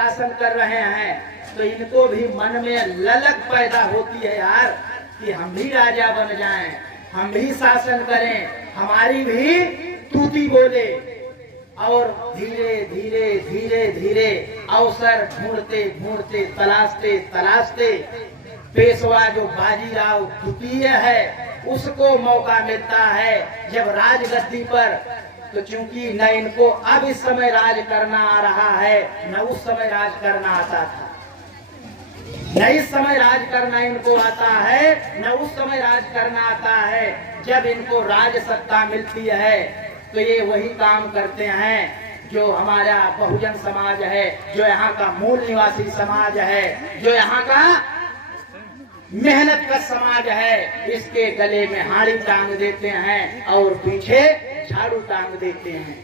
शासन कर रहे हैं तो इनको भी मन में ललक पैदा होती है यार कि हम भी राजा बन जाएं, हम भी शासन करें, हमारी भी तूती बोले। और धीरे धीरे धीरे धीरे अवसर ढूंढते ढूंढते तलाशते तलाशते पेशवा जो बाजीराव द्वितीय है उसको मौका मिलता है जब राजगद्दी पर। तो चूंकि न इनको अब इस समय राज करना आ रहा है न उस समय राज करना आता था, न इस समय राज करना इनको आता है न उस समय राज करना आता है। जब इनको राज सत्ता मिलती है तो ये वही काम करते हैं जो हमारा बहुजन समाज है, जो यहाँ का मूल निवासी समाज है, जो यहाँ का मेहनत का समाज है, इसके गले में हाड़ी टांग देते हैं और पीछे झाड़ू टांग देते हैं।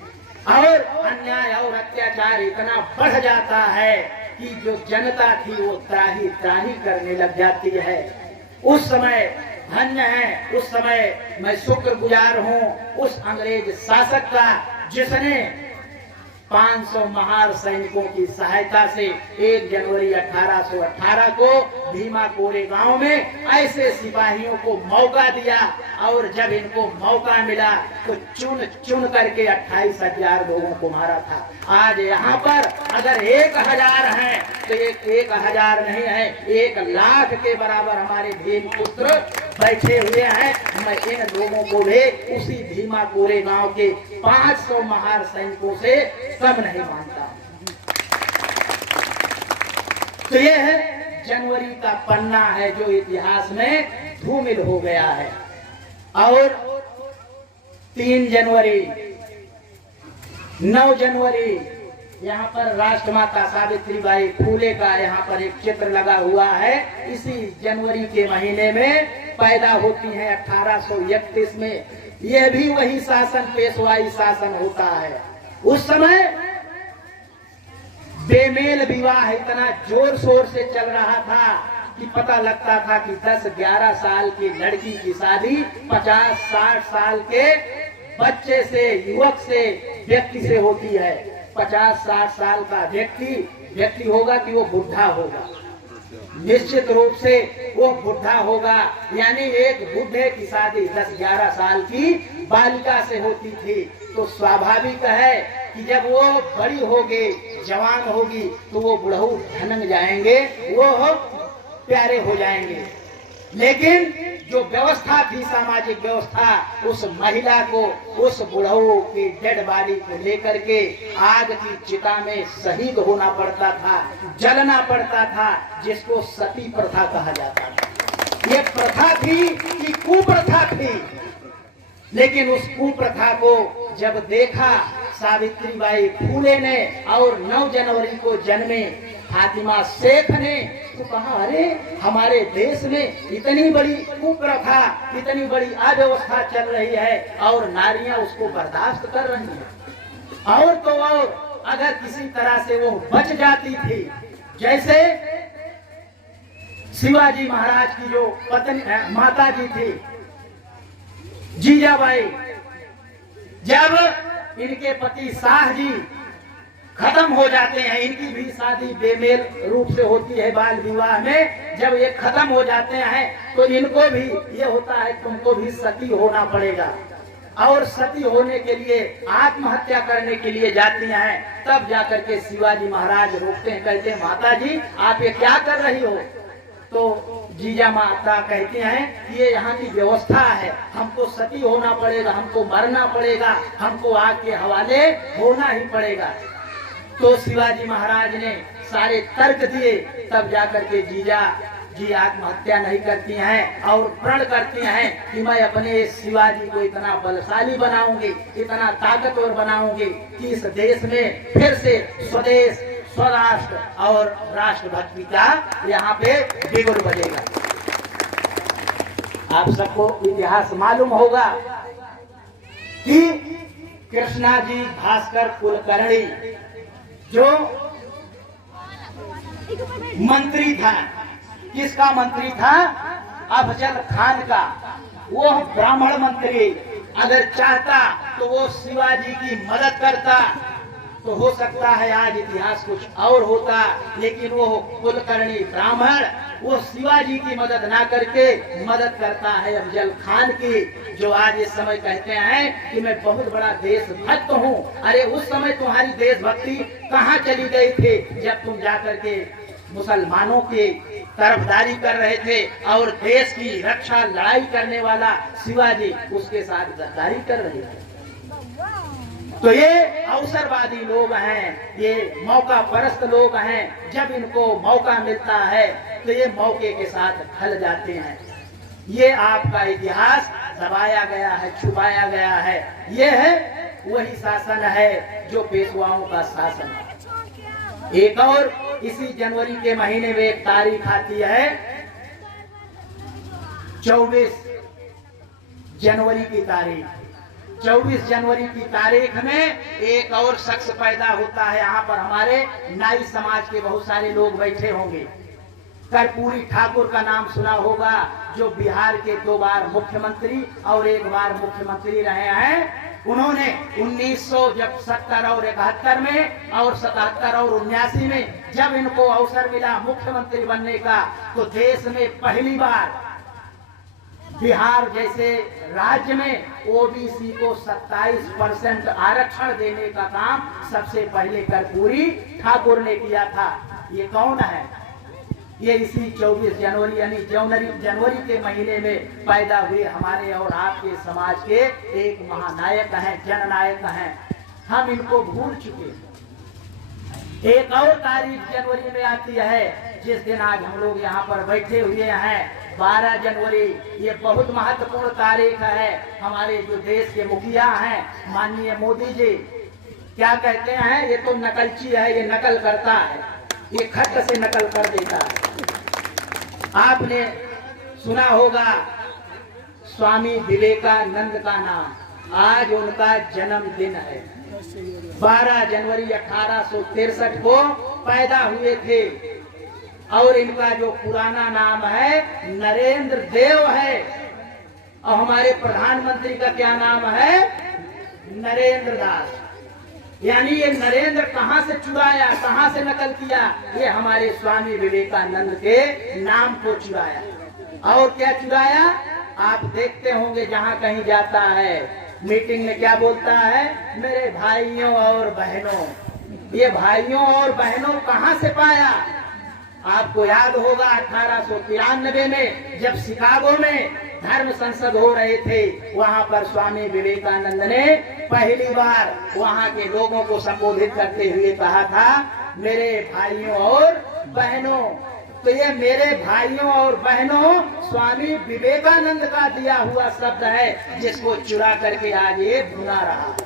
और अन्याय और अत्याचार इतना बढ़ जाता है कि जो जनता थी वो त्राही त्राही करने लग जाती है। उस समय धन्य है, उस समय मैं शुक्रगुजार हूँ उस अंग्रेज शासक का जिसने 500 महार सैनिकों की सहायता से 1 जनवरी 1818 को भीमा कोरे गांव में ऐसे सिपाहियों को मौका दिया। और जब इनको मौका मिला तो चुन चुन करके 28,000 लोगों को मारा था। आज यहाँ पर अगर 1,000 हैं तो 1,000 नहीं है, 1,00,000 के बराबर हमारे भीम पुत्र बैठे हुए हैं। मैं इन लोगों को भी उसी भीमा कोरे गांव के 500 महार सैनिकों से कम नहीं मानता। तो यह है जनवरी का पन्ना है जो इतिहास में धूमिल हो गया है। और 3 जनवरी 9 जनवरी यहाँ पर राष्ट्रमाता सावित्रीबाई फूले का यहाँ पर एक चित्र लगा हुआ है। इसी जनवरी के महीने में पैदा होती हैं 1831 में। यह भी वही शासन पेशवाई शासन होता है। उस समय बेमेल विवाह इतना जोर शोर से चल रहा था कि पता लगता था कि 10-11 साल की लड़की की शादी 50-60 साल के बच्चे से, युवक से, व्यक्ति से होती है। 50-60 साल का व्यक्ति होगा कि वो बुढ़ा होगा, निश्चित रूप से वो बुढ़ा होगा। यानी एक बुढ़े की शादी 10-11 साल की बालिका से होती थी। तो स्वाभाविक है कि जब वो बड़ी होगी, जवान होगी, तो वो बुढ़ऊ धनंग जाएंगे, वो प्यारे हो जाएंगे। लेकिन जो व्यवस्था थी, सामाजिक व्यवस्था, उस महिला को, उस बुढ़ऊ की डेड बॉडी को लेकर के आग की चिता में शहीद होना पड़ता था, जलना पड़ता था, जिसको सती प्रथा कहा जाता था। ये प्रथा थी कि कुप्रथा थी। लेकिन उस कुप्रथा को जब देखा सावित्रीबाई फूले ने और 9 जनवरी को जन्मे फातिमा शेख ने, तो कहा अरे हमारे देश में इतनी बड़ी कुप्रथा, इतनी बड़ी अव्यवस्था चल रही है और नारियां उसको बर्दाश्त कर रही हैं। और तो और अगर किसी तरह से वो बच जाती थी, जैसे शिवाजी महाराज की जो पत्नी माता जी थी जीजाबाई, जब इनके पति शाह जी खत्म हो जाते हैं, इनकी भी शादी बेमेल रूप से होती है बाल विवाह में, जब ये खत्म हो जाते हैं तो इनको भी ये होता है तुमको भी सती होना पड़ेगा। और सती होने के लिए, आत्महत्या करने के लिए जाती हैं। तब जाकर के शिवाजी महाराज रोकते हैं, कहते हैं माता जी आप ये क्या कर रही हो? तो जीजा माता कहते हैं कि ये यहाँ की व्यवस्था है, हमको सती होना पड़ेगा, हमको मरना पड़ेगा, हमको आग के हवाले होना ही पड़ेगा। तो शिवाजी महाराज ने सारे तर्क दिए, तब जाकर के जीजा जी आत्महत्या नहीं करती हैं और प्रण करती हैं कि मैं अपने शिवाजी को इतना बलशाली बनाऊंगी, इतना ताकतवर बनाऊंगी कि इस देश में फिर से स्वदेश, स्वराष्ट्र और राष्ट्रभक्ति का यहाँ पे बिगुल बजेगा। आप सबको इतिहास मालूम होगा कि कृष्णा जी भास्कर कुलकर्णी जो मंत्री था, किसका मंत्री था? अफजल खान का। वो ब्राह्मण मंत्री अगर चाहता तो वो शिवाजी की मदद करता, तो हो सकता है आज इतिहास कुछ और होता, लेकिन वो कुलकर्णी ब्राह्मण वो शिवाजी की मदद ना करके मदद करता है अफजल खान की, जो आज इस समय कहते हैं कि मैं बहुत बड़ा देशभक्त हूँ। अरे उस समय तुम्हारी देशभक्ति कहाँ चली गई थी जब तुम जाकर के मुसलमानों की तरफदारी कर रहे थे और देश की रक्षा लड़ाई करने वाला शिवाजी उसके साथ गद्दारी कर रहे थे। तो ये अवसरवादी लोग हैं, ये मौका परस्त लोग हैं, जब इनको मौका मिलता है तो ये मौके के साथ ढल जाते हैं। ये आपका इतिहास दबाया गया है, छुपाया गया है। ये है वही शासन है जो पेशवाओं का शासन है। एक और इसी जनवरी के महीने में एक तारीख आती है 24 जनवरी की तारीख। 24 जनवरी की तारीख में एक और शख्स पैदा होता है। यहाँ पर हमारे नाई समाज के बहुत सारे लोग बैठे होंगे। कर्पूरी ठाकुर का नाम सुना होगा, जो बिहार के 2 बार मुख्यमंत्री और 1 बार मुख्यमंत्री रहे हैं। उन्होंने 1970 और 71 में और 77 और 79 में जब इनको अवसर मिला मुख्यमंत्री बनने का, तो देश में पहली बार बिहार जैसे राज्य में ओबीसी को 27% आरक्षण देने का काम सबसे पहले कर्पूरी ठाकुर ने किया था। ये कौन है? ये इसी 24 जनवरी यानी जनवरी के महीने में पैदा हुए हमारे और आपके समाज के एक महानायक हैं, जननायक हैं। हम इनको भूल चुके। एक और तारीख जनवरी में आती है जिस दिन आज हम लोग यहाँ पर बैठे हुए हैं, 12 जनवरी। ये बहुत महत्वपूर्ण तारीख है। हमारे जो देश के मुखिया हैं माननीय मोदी जी क्या कहते हैं, ये तो नकलची है, ये नकल करता है, ये खत से नकल कर देता है। आपने सुना होगा स्वामी विवेकानंद का नाम, आज उनका जन्मदिन है। 12 जनवरी 1863 को पैदा हुए थे और इनका जो पुराना नाम है नरेंद्र देव है। और हमारे प्रधानमंत्री का क्या नाम है? नरेंद्र दास। यानी ये नरेंद्र कहाँ से चुराया, कहाँ से नकल किया? ये हमारे स्वामी विवेकानंद के नाम को चुराया। और क्या चुराया? आप देखते होंगे जहाँ कहीं जाता है मीटिंग में क्या बोलता है, मेरे भाइयों और बहनों। ये भाइयों और बहनों कहाँ से पाया? आपको याद होगा 1893 में जब शिकागो में धर्म संसद हो रहे थे, वहां पर स्वामी विवेकानंद ने पहली बार वहां के लोगों को संबोधित करते हुए कहा था, मेरे भाइयों और बहनों। तो ये मेरे भाइयों और बहनों स्वामी विवेकानंद का दिया हुआ शब्द है, जिसको चुरा करके आज ये भुना रहा।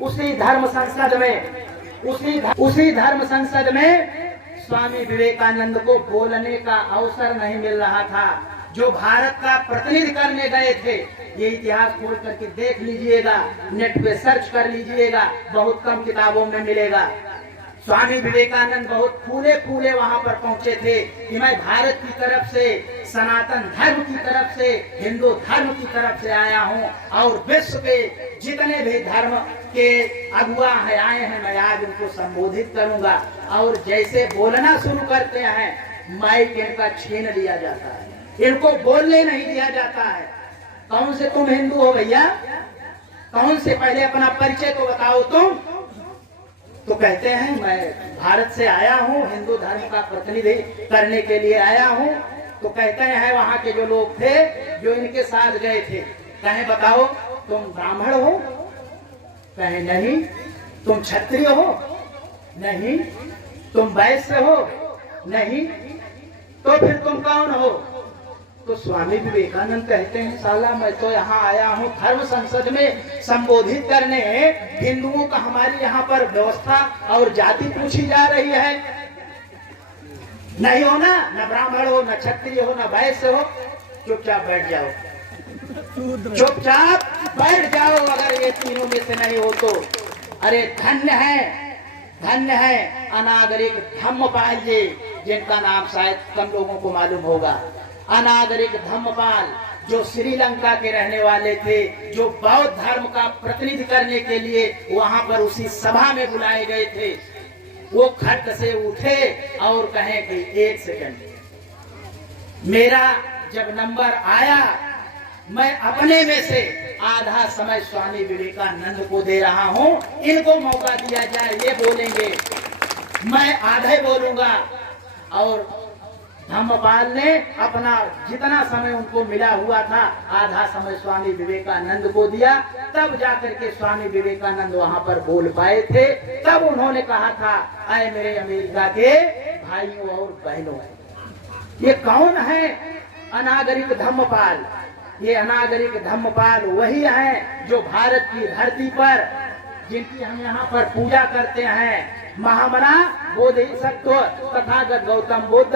उसी धर्म संसद में उसी धर्म संसद में स्वामी विवेकानंद को बोलने का अवसर नहीं मिल रहा था, जो भारत का प्रतिनिधि करने गए थे। ये इतिहास खोल करके देख लीजिएगा, नेट पे सर्च कर लीजिएगा, बहुत कम किताबों में मिलेगा। स्वामी विवेकानंद बहुत फूले फूले वहां पर पहुंचे थे कि मैं भारत की तरफ से, सनातन धर्म की तरफ से, हिंदू धर्म की तरफ से आया हूं और विश्व के जितने भी धर्म के अगुआ है आए हैं, मैं आज उनको संबोधित करूंगा। और जैसे बोलना शुरू करते हैं माइक इनका छीन लिया जाता है, इनको बोलने नहीं दिया जाता है। कौन से तुम हिंदू हो भैया? कौन से? पहले अपना परिचय तो बताओ तुम। तो कहते हैं मैं भारत से आया हूँ, हिंदू धर्म का प्रतिनिधि करने के लिए आया हूँ। तो कहते हैं वहाँ के जो लोग थे जो इनके साथ गए थे, कहें बताओ तुम ब्राह्मण हो? कहें नहीं। तुम क्षत्रिय हो? नहीं। तुम वैश्य हो? नहीं। तो फिर तुम कौन हो? तो स्वामी विवेकानंद कहते हैं साला मैं तो यहाँ आया हूँ धर्म संसद में संबोधित करने, हिंदुओं का हमारी यहाँ पर व्यवस्था और जाति पूछी जा रही है। नहीं हो ना, न ब्राह्मण हो, न क्षत्रिय हो, न वैश्य हो, चुपचाप बैठ जाओ, चुपचाप बैठ जाओ। अगर ये तीनों में से नहीं हो तो अरे धन्य है अनागरिक धम्मपाल जी, जिनका नाम शायद कम लोगों को मालूम होगा। अनागरिक धम्मपाल जो श्रीलंका के रहने वाले थे, जो बौद्ध धर्म का प्रतिनिधि करने के लिए वहां पर उसी सभा में बुलाए गए थे, वो खट से उठे और कहे कि एक सेकंड, मेरा जब नंबर आया मैं अपने में से आधा समय स्वामी विवेकानंद को दे रहा हूं, इनको मौका दिया जाए, ये बोलेंगे, मैं आधे बोलूंगा। और धम्मपाल ने अपना जितना समय उनको मिला हुआ था आधा समय स्वामी विवेकानंद को दिया, तब जाकर के स्वामी विवेकानंद वहां पर बोल पाए थे। तब उन्होंने कहा था, आए मेरे अमेरिका के भाइयों और बहनों, ये कौन है अनागरिक धम्मपाल? ये अनागरिक धम्मपाल वही हैं जो भारत की धरती पर, जिनकी हम यहाँ पर पूजा करते हैं, महामना बोधिसत्व तथागत गौतम बुद्ध,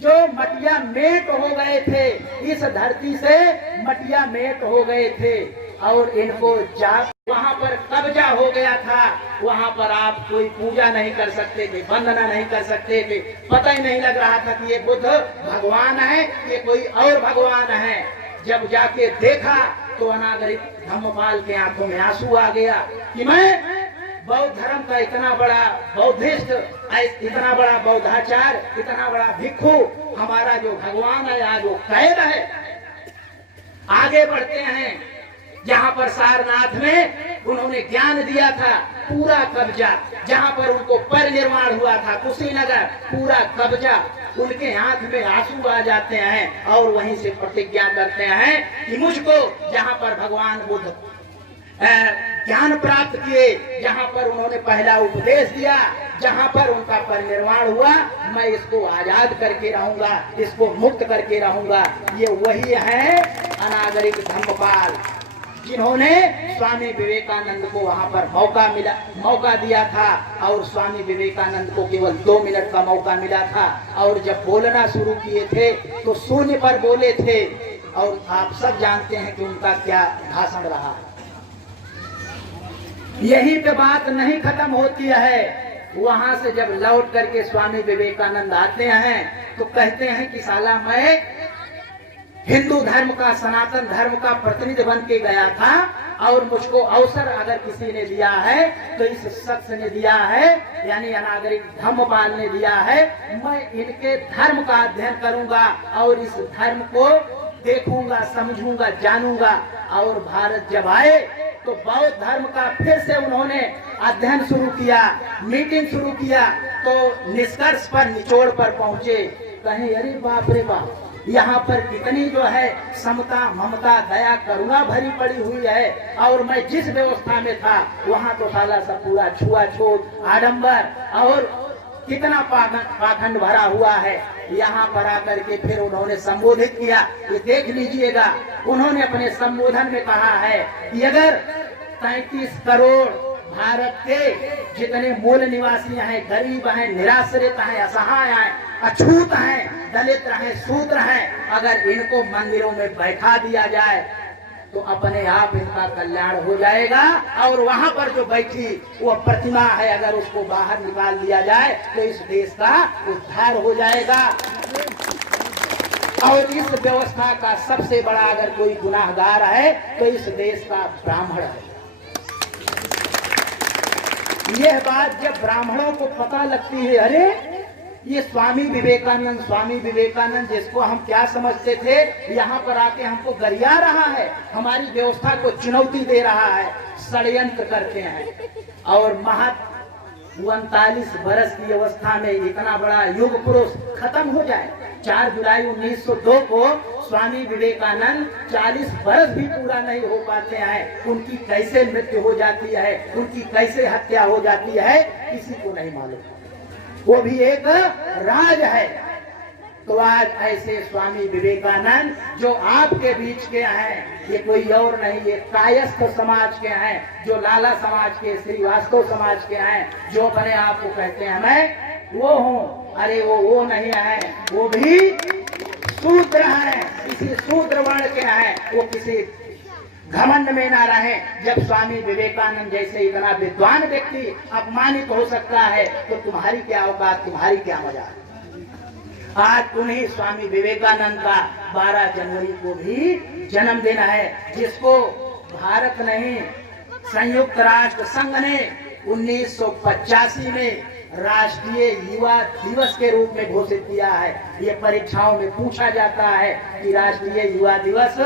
जो मटिया मेट हो गए थे, इस धरती से मटिया मेट हो गए थे और इनको जात वहां पर कब्जा हो गया था। वहां पर आप कोई पूजा नहीं कर सकते थे, वंदना नहीं कर सकते थे, पता ही नहीं लग रहा था कि ये बुद्ध भगवान है, ये कोई और भगवान है। जब जाके देखा तो अनागरिक धम्मपाल के आंखों में आंसू आ गया कि मैं बौद्ध धर्म का इतना बड़ा बौद्धिस्ट, इतना बड़ा बौद्धाचार, इतना बड़ा भिक्षु, हमारा जो भगवान है आज वो कैद है। आगे बढ़ते हैं, जहां पर सारनाथ में उन्होंने ज्ञान दिया था, पूरा कब्जा, जहां पर उनको परिनिर्वाण हुआ था कुशीनगर, पूरा कब्जा, उनके आंख में आंसू आ जाते हैं और वहीं से प्रतिज्ञा करते हैं कि मुझको जहां पर भगवान बुद्ध ज्ञान प्राप्त किए, जहां पर उन्होंने पहला उपदेश दिया, जहां पर उनका परिनिर्वाण हुआ, मैं इसको आजाद करके रहूंगा, इसको मुक्त करके रहूंगा। ये वही है अनागरिक धम्मपाल, जिन्होंने स्वामी विवेकानंद को वहां पर मौका दिया था। और स्वामी विवेकानंद को केवल 2 मिनट का मौका मिला था और जब बोलना शुरू किए थे तो शून्य पर बोले थे। और आप सब जानते हैं कि उनका क्या भाषण रहा। यही पे बात नहीं खत्म होती है। वहां से जब लौट करके स्वामी विवेकानंद आते हैं तो कहते हैं कि साला मैं हिंदू धर्म का, सनातन धर्म का प्रतिनिधि बन के गया था और मुझको अवसर अगर किसी ने दिया है तो इस शख्स ने दिया है, यानी अनागरिक धम्मपाल ने दिया है। मैं इनके धर्म का अध्ययन करूंगा और इस धर्म को देखूंगा, समझूंगा, जानूंगा। और भारत जब आए तो बौद्ध धर्म का फिर से उन्होंने अध्ययन शुरू किया, मीटिंग शुरू किया, तो निष्कर्ष पर, निचोड़ पर पहुंचे। कहें अरे बाप रे बाप, यहाँ पर कितनी जो है समता, ममता, दया, करुणा भरी पड़ी हुई है। और मैं जिस व्यवस्था में था वहाँ तो साला सब पूरा छुआछूत, आडंबर और कितना पाखंड भरा हुआ है। यहाँ पर आकर के फिर उन्होंने संबोधित किया, ये देख लीजिएगा। उन्होंने अपने संबोधन में कहा है कि अगर 33 करोड़ भारत के जितने मूल निवासी हैं, गरीब हैं, निराश्रित हैं, असहाय हैं, अछूत हैं, दलित हैं, शूद्र हैं, अगर इनको मंदिरों में बैठा दिया जाए तो अपने आप इनका कल्याण हो जाएगा। और वहां पर जो बैठी वो प्रतिमा है, अगर उसको बाहर निकाल दिया जाए तो इस देश का उद्धार हो जाएगा। और इस व्यवस्था का सबसे बड़ा अगर कोई गुनाहगार है तो इस देश का ब्राह्मण है। यह बात जब ब्राह्मणों को पता लगती है, अरे ये स्वामी विवेकानंद जिसको हम क्या समझते थे, यहाँ पर आके हमको गरिया रहा है, हमारी व्यवस्था को चुनौती दे रहा है, षड्यंत्र करते हैं। और 39 वर्ष की अवस्था में इतना बड़ा युग पुरुष खत्म हो जाए। 4 जुलाई 1902 को स्वामी विवेकानंद 40 वर्ष भी पूरा नहीं हो पाते हैं, उनकी कैसे मृत्यु हो जाती है, उनकी कैसे हत्या हो जाती है, किसी को नहीं मालूम। वो भी एक राज है। तो आज ऐसे स्वामी विवेकानंद जो आपके बीच के हैं, ये कोई और नहीं, ये कायस्थ समाज के हैं, जो लाला समाज के, श्रीवास्तव समाज के हैं, जो अपने आप को कहते हैं मैं वो हूँ। अरे वो नहीं है, वो भी शूद्र हैं, किसी शूद्र वर्ण के हैं। वो किसी घमंड में ना रहे। जब स्वामी विवेकानंद जैसे इतना विद्वान व्यक्ति अपमानित हो सकता है तो तुम्हारी क्या औकात, तुम्हारी क्या मजा। आज उन्हीं स्वामी विवेकानंद का 12 जनवरी को भी जन्मदिन है, जिसको भारत नहीं संयुक्त राष्ट्र संघ ने 1985 में राष्ट्रीय युवा दिवस के रूप में घोषित किया है। ये परीक्षाओं में पूछा जाता है कि राष्ट्रीय युवा दिवस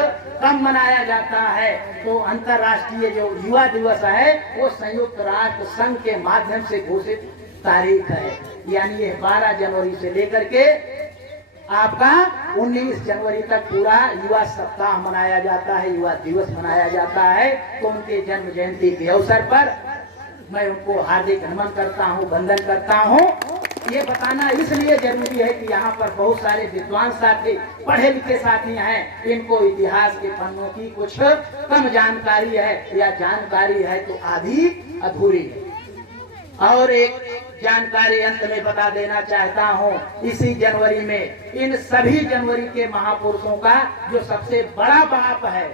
कब मनाया जाता है, तो अंतर्राष्ट्रीय जो युवा दिवस है वो संयुक्त राष्ट्र संघ के माध्यम से घोषित तारीख है। यानी ये 12 जनवरी से लेकर के आपका 19 जनवरी तक पूरा युवा सप्ताह मनाया जाता है, युवा दिवस मनाया जाता है। तो उनके जन्म जयंती के अवसर पर मैं उनको हार्दिक नमन करता हूँ, वंदन करता हूँ। ये बताना इसलिए जरूरी है कि यहाँ पर बहुत सारे विद्वान साथी, पढ़े लिखे साथी हैं, इनको इतिहास के पन्नों की कुछ कम जानकारी है या जानकारी है तो आधी अधूरी है। और एक जानकारी अंत में बता देना चाहता हूँ, इसी जनवरी में इन सभी जनवरी के महापुरुषों का जो सबसे बड़ा बाप है,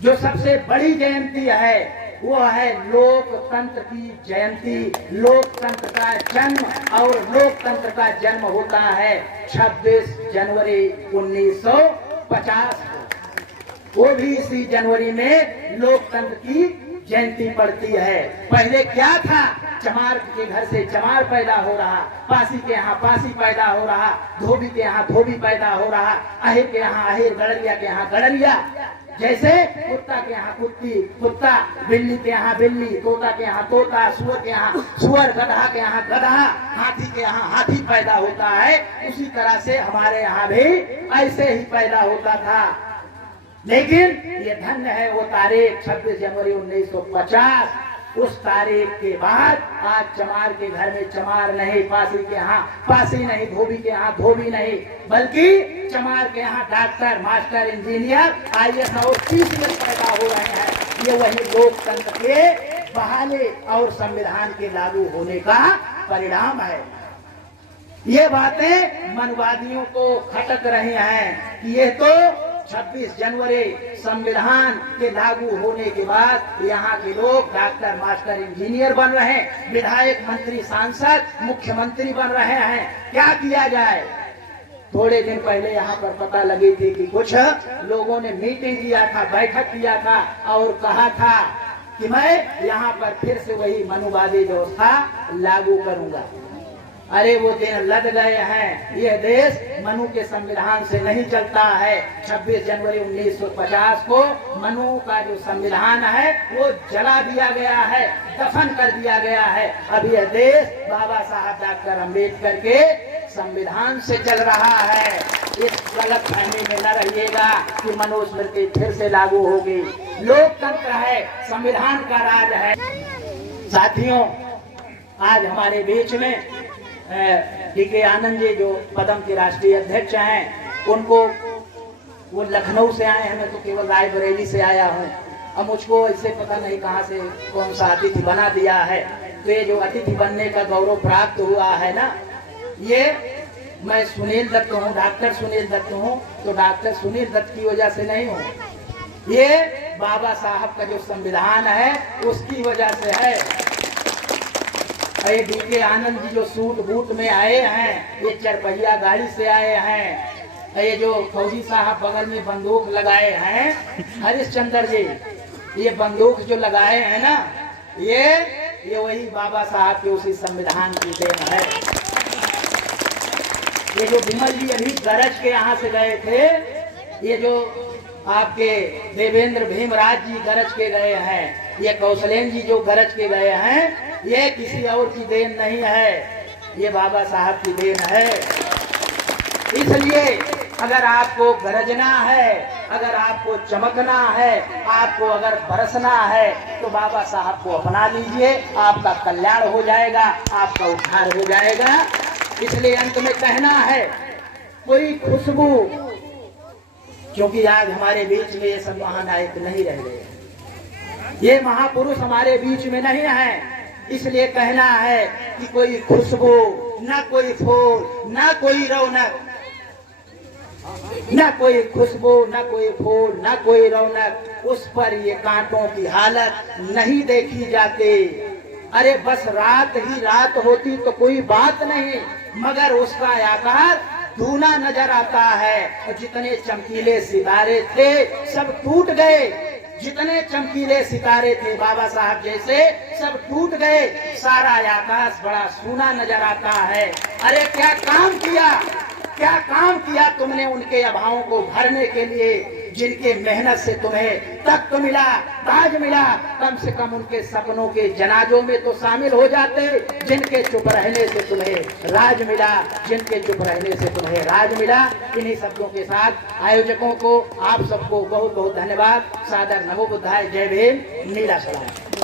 जो सबसे बड़ी जयंती है, वो है लोकतंत्र की जयंती। लोकतंत्र का जन्म और लोकतंत्र का जन्म होता है 26 जनवरी 1950 को। वो भी इसी जनवरी में लोकतंत्र की जयंती पड़ती है। पहले क्या था, चमार के घर से चमार पैदा हो रहा, पासी के यहाँ पासी पैदा हो रहा, धोबी के यहाँ धोबी पैदा हो रहा, अहिर के यहाँ अहिर, गड़रिया के यहाँ गड़रिया। जैसे कुत्ता के यहाँ कुत्ती कुत्ता, बिल्ली के यहाँ बिल्ली, तोता के यहाँ तोता, सुअर के यहाँ सुअर, गधा के यहाँ गधा, हाथी के यहाँ हाथी पैदा होता है। उसी तरह से हमारे यहाँ भी ऐसे ही पैदा होता था। लेकिन ये धन्य है वो तारीख 26 जनवरी 1950। उस तारीख के बाद आज चमार के घर में चमार नहीं, पासी के यहाँ पासी नहीं, धोबी के यहाँ धोबी नहीं, बल्कि चमार के यहाँ डॉक्टर, मास्टर, इंजीनियर, IAS और TCS पैदा हो रहे हैं। ये वही लोकतंत्र के बहाने और संविधान के लागू होने का परिणाम है। ये बातें मनवादियों को खटक रही हैं कि ये तो 26 जनवरी संविधान के लागू होने के बाद यहाँ के लोग डॉक्टर, मास्टर, इंजीनियर बन रहे हैं, विधायक, मंत्री, सांसद, मुख्यमंत्री बन रहे हैं। क्या किया जाए? थोड़े दिन पहले यहाँ पर पता लगी थी कि कुछ लोगों ने मीटिंग किया था, बैठक किया था और कहा था कि मैं यहाँ पर फिर से वही मनुवादी व्यवस्था लागू करूंगा। अरे वो दिन लद गए हैं। यह देश मनु के संविधान से नहीं चलता है। 26 जनवरी 1950 को मनु का जो संविधान है वो जला दिया गया है, दफन कर दिया गया है। अब यह देश बाबा साहब डॉक्टर अम्बेडकर के संविधान से चल रहा है। इस गलत फहमी में न रहिएगा कि मनुस्मृति फिर से लागू होगी। लोकतंत्र है, संविधान का राज है। साथियों, आज हमारे बीच में DK आनंद जी जो पदम के राष्ट्रीय अध्यक्ष हैं, उनको वो लखनऊ से आए हैं, मैं तो केवल रायबरेली से आया हूँ। अब मुझको ऐसे पता नहीं कहाँ से कौन सा अतिथि बना दिया है। तो ये जो अतिथि बनने का गौरव प्राप्त हुआ है ना, ये मैं सुनील दत्त हूँ, डॉक्टर सुनील दत्त हूँ, तो डॉक्टर सुनील दत्त की वजह से नहीं हूँ। ये बाबा साहब का जो संविधान है उसकी वजह से है। ये DK आनंद जी जो सूट बूट में आए हैं, ये चरपहिया गाड़ी से आए हैं। ये जो फौजी साहब बगल में बंदूक लगाए हैं, हरिश्चंद्र जी, ये बंदूक जो लगाए हैं ना, ये वही बाबा साहब के उसी संविधान की देन है। ये जो विमल जी अभी गरज के यहाँ से गए थे, ये जो आपके देवेंद्र भीमराज जी गरज के गए हैं, ये कौशलेन जी जो गरज के गए हैं, ये किसी और की देन नहीं है, ये बाबा साहब की देन है। इसलिए अगर आपको गरजना है, अगर आपको चमकना है, आपको अगर बरसना है, तो बाबा साहब को अपना लीजिए, आपका कल्याण हो जाएगा, आपका उद्धार हो जाएगा। इसलिए अंत में कहना है, कोई खुशबू, क्योंकि आज हमारे बीच में ये सब महानायक नहीं रह गए, ये महापुरुष हमारे बीच में नहीं है। इसलिए कहना है कि कोई खुशबू, ना कोई फूल, ना कोई रौनक, ना कोई खुशबू, ना कोई फूल, ना कोई रौनक, उस पर ये कांटों की हालत नहीं देखी जाती। अरे बस रात ही रात होती तो कोई बात नहीं, मगर उसका आकार दूना नजर आता है। और जितने चमकीले सितारे थे सब टूट गए, जितने चमकीले सितारे थे बाबा साहब जैसे सब टूट गए, सारा आकाश बड़ा सूना नजर आता है। अरे क्या काम किया, क्या काम किया तुमने उनके अभावों को भरने के लिए, जिनके मेहनत से तुम्हें तख्त मिला, ताज मिला। कम से कम उनके सपनों के जनाजों में तो शामिल हो जाते। जिनके चुप रहने से तुम्हें राज मिला, जिनके चुप रहने से तुम्हें राज मिला। इन्हीं शब्दों के साथ आयोजकों को, आप सबको बहुत बहुत धन्यवाद। सादर नमो बुद्धाय। जय भीम। नीला सलाम।